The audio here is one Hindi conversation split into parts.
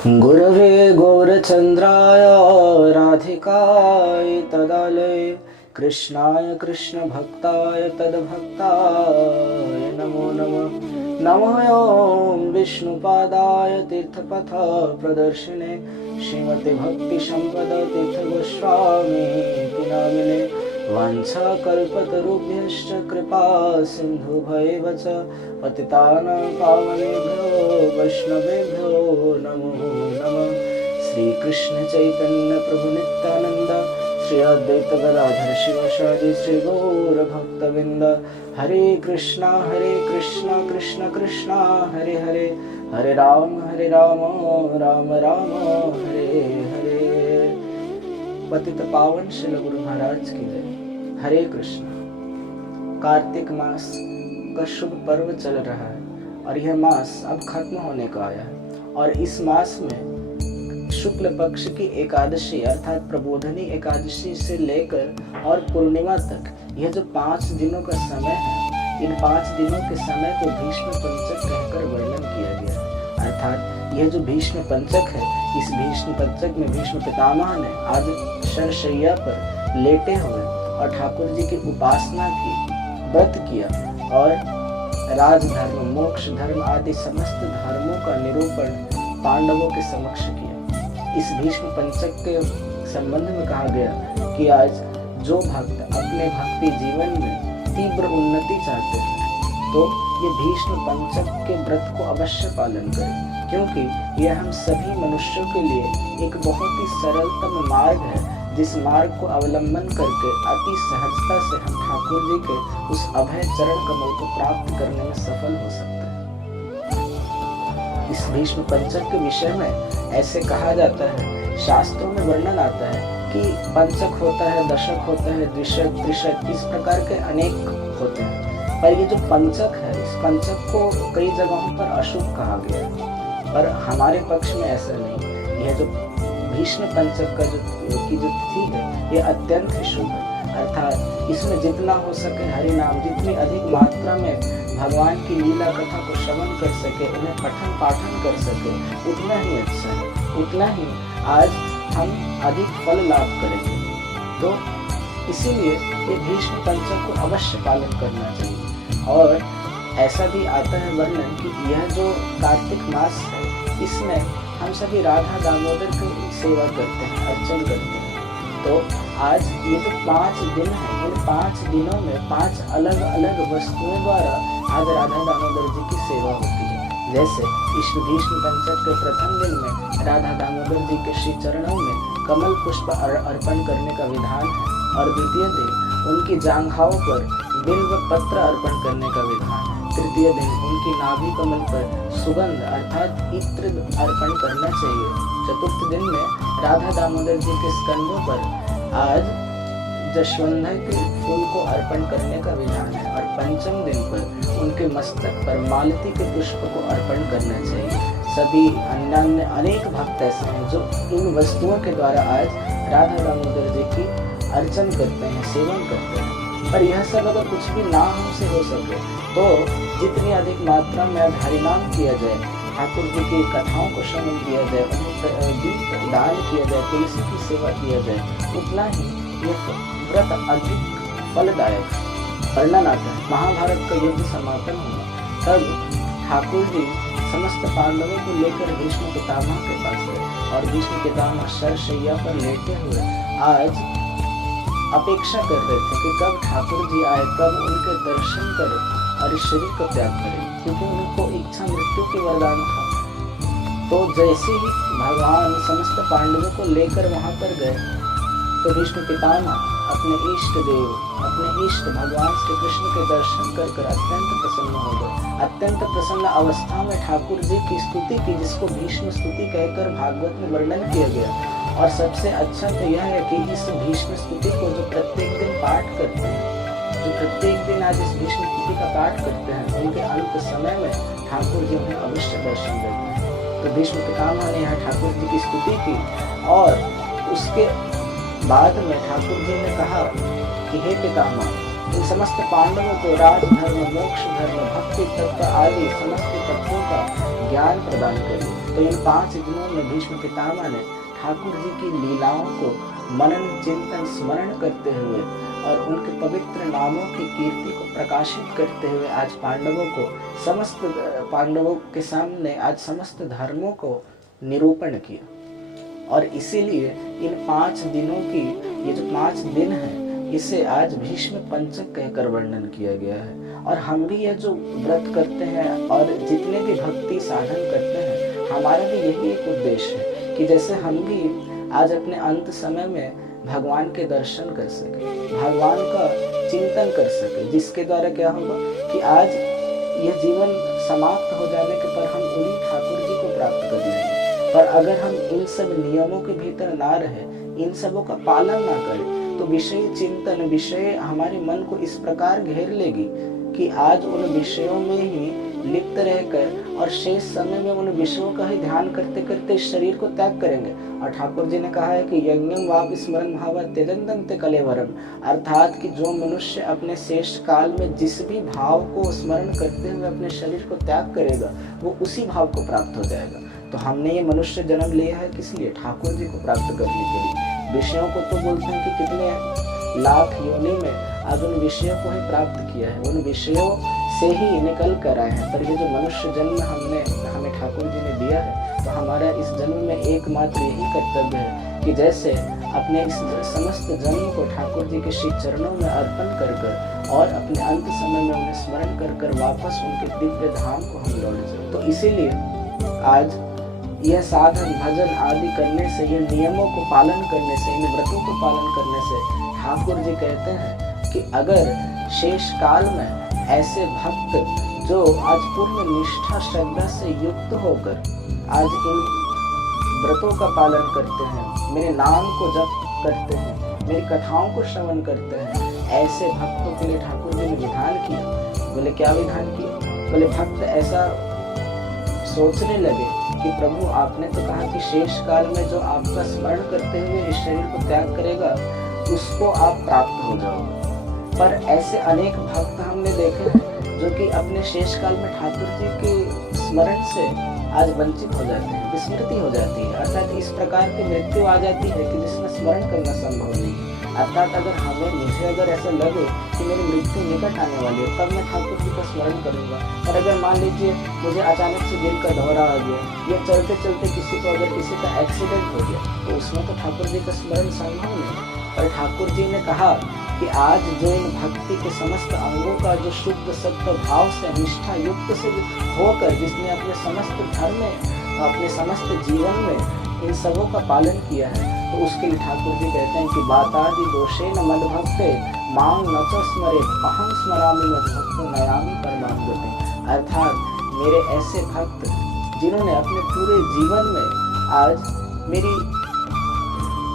गुरवे गौरचन्द्राय राधिकाय तदालये कृष्णाय कृष्णभक्ताय तद्भक्ताय नमो नमः। नमो ॐ विष्णुपादाय तीर्थपथ प्रदर्शिने श्रीमते भक्तिसम्पद तीर्थगोस्वामी नामिने। वाञ्छाकल्पतरुभ्यश्च कृपा सिन्धुभैव च पतितानां पावनेभ्यो वैष्णवेभ्यो नमो नमः। श्री कृष्ण चैतन्य प्रभु नित्यानंद श्री अद्वैत गदाधर शिवासादि श्री गौर भक्तवृंद। हरे कृष्णा कृष्ण कृष्णा हरे हरे, हरे राम राम राम हरे हरे। पतित पावन श्री गुरु महाराज की जय। हरे कृष्ण। कार्तिक मास का शुभ पर्व चल रहा है और यह मास अब खत्म होने को आया है। और इस मास में शुक्ल पक्ष की एकादशी अर्थात प्रबोधनी एकादशी से लेकर और पूर्णिमा तक यह जो 5 दिनों का समय है, इन 5 दिनों के समय को भीष्म पंचक कहकर वर्णन किया गया है। अर्थात यह जो भीष्म पंचक है, इस भीष्म पंचक में भीष्म पितामह ने आज शरशैया पर लेटे हुए और ठाकुर जी की उपासना की, व्रत किया और राजधर्म मोक्ष धर्म आदि समस्त धर्मों का निरूपण पांडवों के समक्ष किया। इस भीष्म पंचक के संबंध में कहा गया कि आज जो भक्त अपने भक्ति जीवन में तीव्र उन्नति चाहते हैं तो ये भीष्म पंचक के व्रत को अवश्य पालन करें, क्योंकि यह हम सभी मनुष्यों के लिए एक बहुत ही सरलतम मार्ग है, जिस मार्ग को अवलंबन करके अति सहजता से हम ठाकुर जी के उस अभय चरण कमल को प्राप्त करने में सफल हो सकते हैं। इस भीष्म पंचक के विषय में ऐसे कहा जाता है, शास्त्रों में वर्णन आता है कि पंचक होता है, दशक होता है, द्विशक त्रिशक, इस प्रकार के अनेक होते हैं। पर ये जो पंचक है, इस पंचक को कई जगहों पर अशुभ कहा गया है, पर हमारे पक्ष में ऐसा नहीं। यह जो भीष्म पंचक का जो तिथि है, ये अत्यंत ही शुभ है। अर्थात इसमें जितना हो सके हरि नाम, जितनी अधिक मात्रा में भगवान की लीला कथा को श्रवण कर सके, उन्हें पठन पाठन कर सके, उतना ही अच्छा है, उतना ही आज हम अधिक फल लाभ करेंगे। तो इसीलिए ये भीष्म पंचक को अवश्य पालन करना चाहिए। और ऐसा भी आता है वर्णन कि यह जो कार्तिक मास है, इसमें हम सभी राधा दामोदर की सेवा करते हैं, अर्चन करते हैं। तो आज ये जो 5 दिन है, इन 5 दिनों में 5 अलग अलग वस्तुओं द्वारा आज राधा दामोदर जी की सेवा होती है। जैसे इस भीष्म पंचक के प्रथम दिन में राधा दामोदर जी के श्री चरणों में कमल पुष्प अर्पण करने का विधान है, और द्वितीय दिन उनकी जांघाओं पर बिल्व पत्र अर्पण करने का विधान है। तृतीय दिन उनकी नाभि कमल पर सुगंध अर्थात इत्र अर्पण करना चाहिए। चतुर्थ दिन में राधा दामोदर जी के स्कंधों पर आज जशवंधा के फूल को अर्पण करने का विधान है, और पंचम दिन पर उनके मस्तक पर मालती के पुष्प को अर्पण करना चाहिए। सभी अन्य अनेक भक्त ऐसे हैं जो इन वस्तुओं के द्वारा आज राधा दामोदर जी की अर्चन करते हैं, सेवन करते हैं। पर यह सब अगर कुछ भी ना हमसे हो सके तो जितनी अधिक मात्रा में हरिनाम किया जाए, ठाकुर जी की कथाओं को श्रवण किया जाए, उन्हें दीप दान किया जाए, तुलसी की सेवा किया जाए, उतना ही यह व्रत अधिक फलदायक है। वर्णन आता है महाभारत का युद्ध समापन हुआ, तब ठाकुर जी समस्त पांडवों को लेकर भीष्म पितामह के पास गए, और भीष्म पितामह शरशैया पर लेटे हुए आज अपेक्षा कर रहे थे कि कब ठाकुर जी आए, कब उनके दर्शन करें और इस शरीर को त्याग करें, क्योंकि उनको इच्छा मृत्यु के वरदान था। तो जैसे ही भगवान समस्त पांडवों को लेकर वहां पर गए तो भीष्म पितामह अपने इष्ट देव, अपने इष्ट भगवान श्री कृष्ण के दर्शन कर अत्यंत प्रसन्न हो गए। अत्यंत प्रसन्न अवस्था में ठाकुर जी की स्तुति की, जिसको भीष्म स्तुति कहकर भागवत में वर्णन किया गया। और सबसे अच्छा तो यह है कि इस भीष्म स्तुति को जो प्रत्येक दिन पाठ करते हैं, जो प्रत्येक दिन आज इस भीष्म स्तुति का पाठ करते हैं, उनके अंत समय में ठाकुर जी उन्हें अवश्य दर्शन देते हैं। तो भीष्म पितामह ने यहाँ ठाकुर जी की स्तुति की, और उसके बाद में ठाकुर जी ने कहा कि हे पितामह, इन समस्त पांडवों को राजधर्म, मोक्ष धर्म, भक्ति तत्व आदि समस्त तत्वों का ज्ञान प्रदान करिए। तो इन 5 दिनों में भीष्म पितामह ने ठाकुर जी की लीलाओं को मनन चिंतन स्मरण करते हुए और उनके पवित्र नामों की कीर्ति को प्रकाशित करते हुए आज समस्त पांडवों के सामने आज समस्त धर्मों को निरूपण किया। और इसीलिए इन 5 दिनों की ये जो 5 दिन है इसे आज भीष्म पंचक कहकर वर्णन किया गया है। और हम भी ये जो व्रत करते हैं और जितने भी भक्ति साधन करते हैं, हमारा भी यही एक उद्देश्य है कि जैसे हम भी आज अपने अंत समय में भगवान के दर्शन कर सके, भगवान का चिंतन कर सके, जिसके द्वारा क्या होगा कि आज यह जीवन समाप्त हो जाने के पर हम उन्हीं ठाकुर जी को प्राप्त कर लेंगे। पर अगर हम इन सब नियमों के भीतर ना रहे, इन सबों का पालन ना करें, तो विषय चिंतन विषय हमारे मन को इस प्रकार घेर लेगी कि आज उन विषयों में ही लिप्त रहकर और शेष समय में उन विषयों का ही ध्यान करते करते इस शरीर को त्याग करेंगे। और ठाकुर जी ने कहा है कि यज्ञम वाप स्मरण भाव त्यजंतं कलेवरम, अर्थात कि जो मनुष्य अपने शेष काल में जिस भी भाव को स्मरण करते हुए अपने शरीर को त्याग करेगा वो उसी भाव को प्राप्त हो जाएगा। तो हमने ये मनुष्य जन्म लिया है किस लिए? ठाकुर जी को प्राप्त करने के लिए। विषयों को तो बोलते हैं कि कितने लाख योनि में आज उन विषयों को ही प्राप्त किया है, उन विषयों से ही निकल कर आए हैं। पर ये जो मनुष्य जन्म हमें ठाकुर जी ने दिया है, तो हमारा इस जन्म में एकमात्र यही कर्तव्य है कि जैसे अपने इस समस्त जन्म को ठाकुर जी के श्री चरणों में अर्पण कर कर और अपने अंत समय में उन्हें स्मरण कर कर वापस उनके दिव्य धाम को हम लौट जाए। तो इसीलिए आज यह साधन भजन आदि करने से, ये नियमों को पालन करने से, इन व्रतों को पालन करने से ठाकुर जी कहते हैं कि अगर शेष काल में ऐसे भक्त जो आज पूर्ण निष्ठा श्रद्धा से युक्त होकर आज इन व्रतों का पालन करते हैं, मेरे नाम को जप करते हैं, मेरी कथाओं को श्रवण करते हैं, ऐसे भक्तों के लिए ठाकुर जी ने विधान किया। बोले क्या विधान किया? बोले भक्त ऐसा सोचने लगे कि प्रभु आपने तो कहा कि शेष काल में जो आपका स्मरण करते हुए इस शरीर को त्याग करेगा उसको आप प्राप्त हो जाओगे। पर ऐसे अनेक भक्त हमने देखे हैं जो कि अपने शेष काल में ठाकुर जी के स्मरण से आज वंचित हो जाते हैं, विस्मृति हो जाती है। अर्थात इस प्रकार की मृत्यु आ जाती है कि जिसमें स्मरण करना संभव नहीं है। अर्थात अगर मुझे अगर ऐसा लगे कि मेरी मृत्यु निकट आने वाली है तब मैं ठाकुर जी का स्मरण करूंगा। और अगर मान लीजिए मुझे अचानक से दिल का दौरा आ गया या चलते चलते किसी का एक्सीडेंट हो गया तो उसमें तो ठाकुर जी का स्मरण संभव नहीं। और ठाकुर जी ने कहा कि आज जो इन भक्ति के समस्त अंगों का जो शुद्ध सत्य भाव से निष्ठा युक्त से होकर जिसने अपने समस्त धर्म में अपने समस्त जीवन में इन सबों का पालन किया है, तो उसके लिए ठाकुर जी कहते हैं कि बातादि दोषे न मदभक्ते मांग न च स्मरे अहं स्मरामि मदभक्तो नयामि परमां गतिम्। अर्थात मेरे ऐसे भक्त जिन्होंने अपने पूरे जीवन में आज मेरी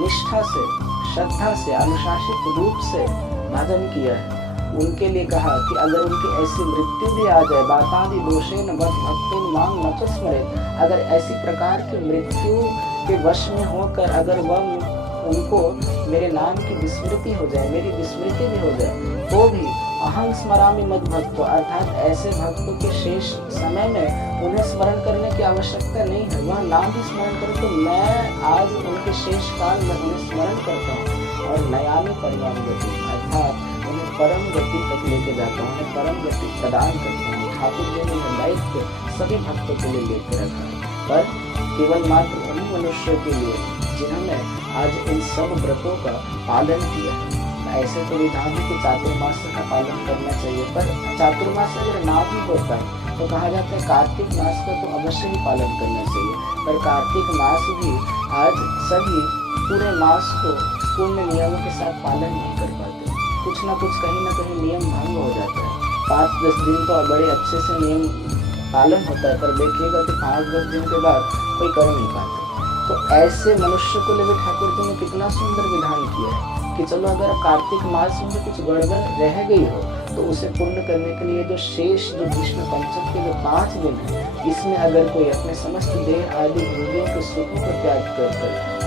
निष्ठा से श्रद्धा से अनुशासित रूप से भजन किया है, उनके लिए कहा कि अगर उनकी ऐसी मृत्यु भी आ जाए, बातादि दोषे न भक्ति मांग न च स्मरे, अगर ऐसी प्रकार की मृत्यु के वश में होकर अगर वह उनको मेरे नाम की विस्मृति हो जाए, मेरी विस्मृति भी हो जाए, तो भी अहं स्मरामि मद्भक्तो, अर्थात ऐसे भक्तों के शेष समय में उन्हें स्मरण करने की आवश्यकता नहीं है, वह नाम भी स्मरण करे तो मैं आज उनके शेष काल में उन्हें स्मरण करता हूँ और नयामि परमां गतिम्, अर्थात उन्हें परम गति तक लेके जाता हूँ, उन्हें परम गति प्रदान करता हूँ। ठाकुर जी ने दायित्व सभी भक्तों के लिए लेकर रखा है, पर केवल मात्र उन्हीं मनुष्यों के लिए जिन्होंने आज इन सब व्रतों का पालन किया है। ऐसे तो विधान है कि चातुर्मास का पालन करना चाहिए, पर चातुर्मास अगर ना भी होता है तो कहा जाता है कार्तिक मास का तो अवश्य ही पालन करना चाहिए। पर कार्तिक मास भी आज सभी पूरे मास को पूर्ण नियमों के साथ पालन नहीं कर पाते, कुछ ना कुछ कहीं ना कहीं नियम भंग हो जाता है। 5-10 दिन तो बड़े अच्छे से नियम पालन होता है, पर देखिएगा कि 5-10 दिन के बाद कोई कर नहीं पाते। तो ऐसे मनुष्य को लेकर ठाकुर जी ने कितना सुंदर विधान किया है कि चलो अगर कार्तिक मास में कुछ गड़बड़ रह गई हो तो उसे पूर्ण करने के लिए जो शेष जो भीष्म पंचक के जो 5 दिन है, इसमें अगर कोई अपने समस्त देह आदि इंद्रियों के सुखों को त्याग कर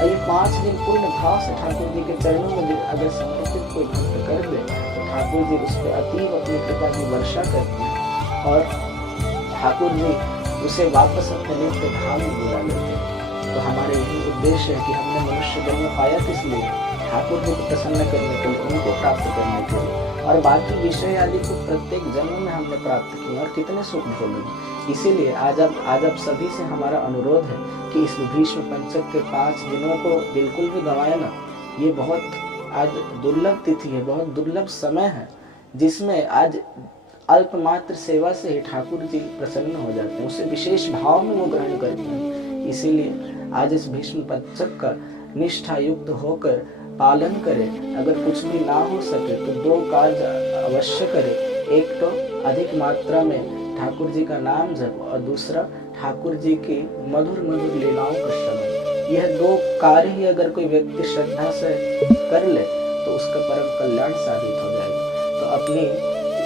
ये 5 दिन पूर्ण भाव से ठाकुर जी के चरणों में अगर समर्पित कोई भक्त कर दे तो ठाकुर जी उस पर अतीब अपनी कृपा की वर्षा करते हैं और ठाकुर जी उसे वापस अपने नित्य धाम में बुला लेते हैं। तो हमारे यही उद्देश्य है कि हमने मनुष्य जन्म पाया किस लिए? ठाकुर जी को प्रसन्न करने के लिए, उनको प्राप्त करने के लिए, और बाकी विषय आदि को प्रत्येक जन्म में हमने प्राप्त किए और कितने सुख भोगे। इसीलिए आज आप सभी से हमारा अनुरोध है कि इस भीष्म पंचक के 5 दिनों को बिल्कुल भी गंवाए ना। ये बहुत आज दुर्लभ तिथि है, बहुत दुर्लभ समय है, जिसमें आज अल्पमात्र सेवा से ही ठाकुर जी प्रसन्न हो जाते हैं, उसे विशेष भाव में वो ग्रहण करते हैं। इसीलिए आज इस भीष्म पंचक का निष्ठा युक्त होकर पालन करें। अगर कुछ भी ना हो सके तो 2 कार्य अवश्य करें। एक तो अधिक मात्रा में ठाकुर जी का नाम जप, और दूसरा ठाकुर जी की मधुर मधुर लीलाओं का श्रवण। यह 2 कार्य ही अगर कोई व्यक्ति श्रद्धा से कर ले तो उसका परम कल्याण साबित हो जाएगा। तो अपनी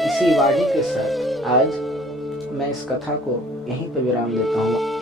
इसी वाणी के साथ आज मैं इस कथा को यहीं पर विराम देता हूँ।